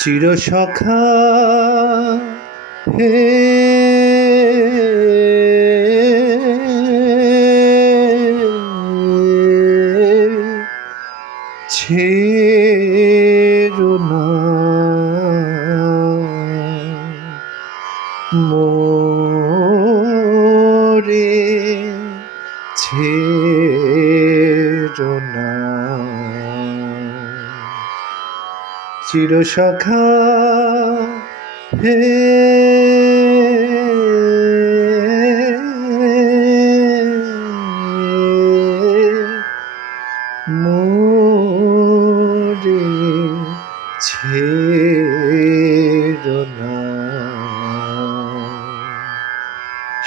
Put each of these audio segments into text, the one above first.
চিরসখা হে ছেড়ো না মোরে, ছেড়ো না। চিরসখা হে মোরে, ছেড়ো না।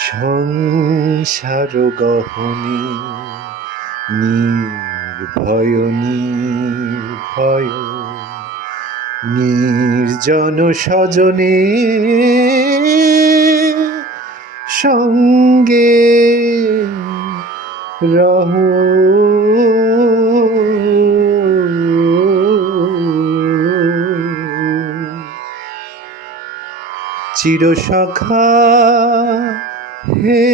সংসার গহনে নির্ভয় নির্ভয় নির্জন স্বজনে সঙ্গে রহ। চিরসখা হে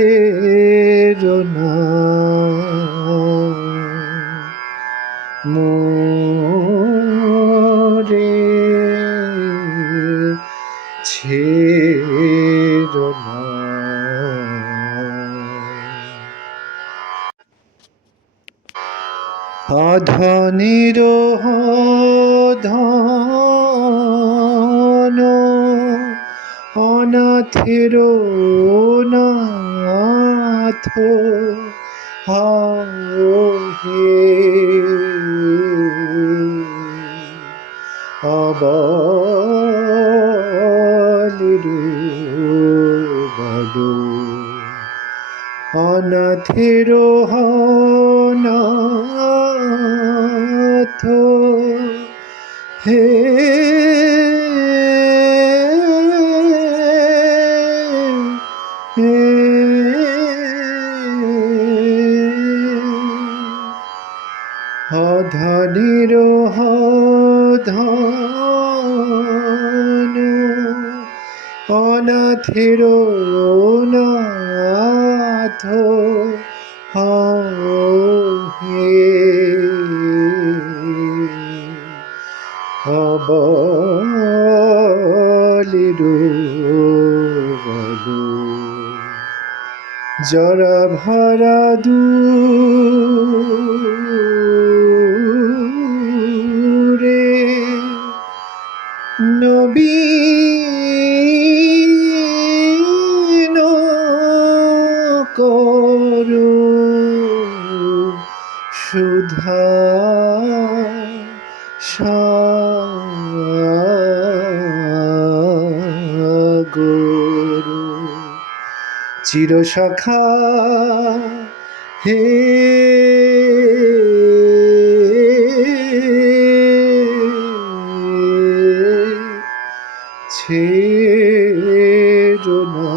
ছেড়ো না মোরে, ছেড়ো না। অধনির ধন অনাথের নাথ হে অবলির বল। অনাথের নাথ হে অধনির ধন অনাথের নাথ হে অবলির বল। জরা ভরা দূরে নবীন করো সুধা সাগর। চিরসখা হে ছেড়ো না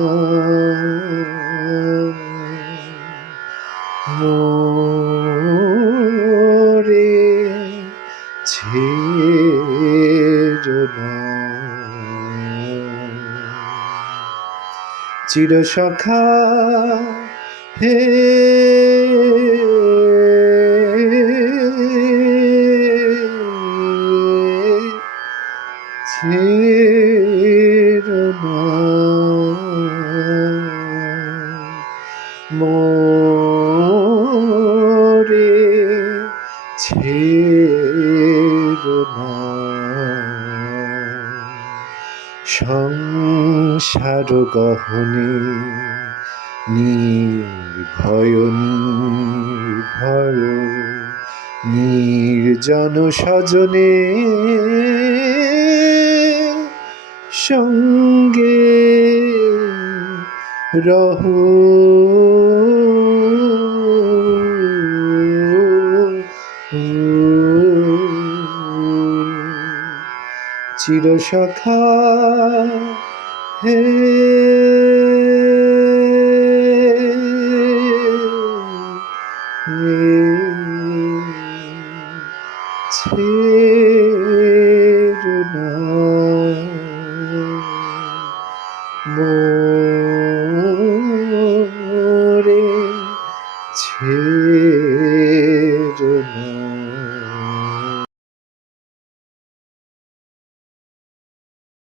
মোরে, ছেড়ো না। চিরসখা হে ছেড়ো না মোরে, ছেড়ো না। সংসার গহনে নির্ভয় নির্ভয় নির্জন স্বজনে সঙ্গে রহ। চিরসখা হে ছেড়ো না